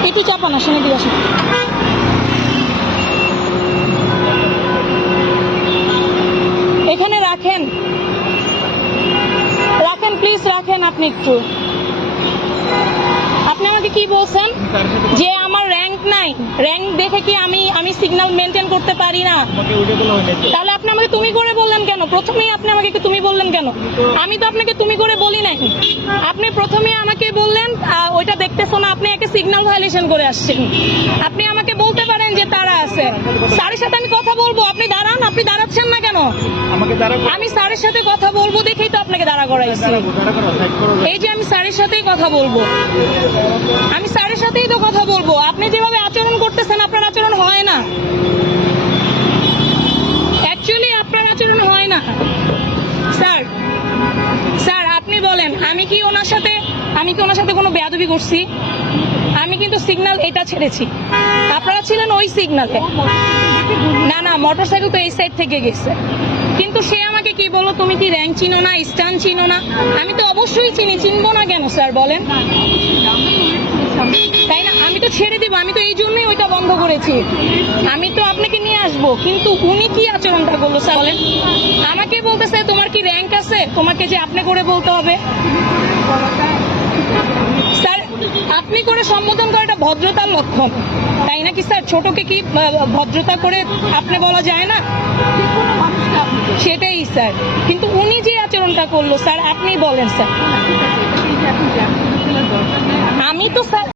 এটি চাপান, আসেন এদিকে আসেন। এখানে রাখেন, রাখেন প্লিজ, রাখেন। আপনি একটু, আপনি আমাকে কি বলছেন যে আমার র্যাঙ্ক নাই, র্যাঙ্ক দেখে কি আমি সিগন্যাল মেনটেন করতে পারি না? তাহলে আপনি আমাকে তুমি করে বললেন কেন? প্রথমেই আপনি আমাকে তুমি বললেন কেন? আমি তো আপনাকে তুমি করে বলি নাই। আপনি প্রথমে আমাকে বললেন ওইটা দেখতেছো না, আপনি একে সিগন্যাল ভায়োলেশন করে আসছেন। আপনি আমাকে বলতে পারেন যে তারা আছে, স্যারের সাথে আমি কথা বলবো, আপনি দাঁড়ান। আপনি দাঁড়াচ্ছেন না কেন? আমি স্যারের সাথে কথা বলবো দেখেই তো আপনাকে দাঁড়া করাইছি। এই যে আমি স্যারের সাথেই কথা বলবো, আমি স্যারের সাথেই তো কথা বলবো। আপনি যেভাবে আচরণ করতেছেন, আপনার আচরণ হয় না, অ্যাকচুয়ালি আপনার আচরণ হয় না। স্যার, স্যার আপনি বলেন, আমি কি ওনার সাথে কোনো বেয়াদবি করছি? আমি কিন্তু সিগন্যাল এটা ছেড়েছি, আপনারা ছিলেন ওই সিগন্যালে। না না, মোটরসাইকেল তো এই সাইড থেকে গেছে, কিন্তু সে আমাকে কি বললো, তুমি কি র্যাঙ্ক চিনো না, স্ট্যান্ড চিনো না? আমি তো অবশ্যই চিনি, চিনবো না কেন স্যার বলেন? তাই না? আমি তো ছেড়ে দিব, আমি তো এই জন্যই ওইটা বন্ধ করেছি। আমি তো আপনাকে নিয়ে আসবো, কিন্তু উনি কি আচরণটা করলো স্যার বলেন? আমাকে বলতেছে তোমার কি র্যাঙ্ক আছে, তোমাকে যে আপনি করে বলতে হবে। স্যার আপনি করে সম্বোধন করাটা ভদ্রতার লক্ষণ, তাই নাকি স্যার? ছোটকে কি ভদ্রতা করে আপনি বলা যায় না? সেটাই স্যার, কিন্তু উনি যে আচরণটা করলো স্যার, আপনি বলেন স্যার। আমি তো স্যার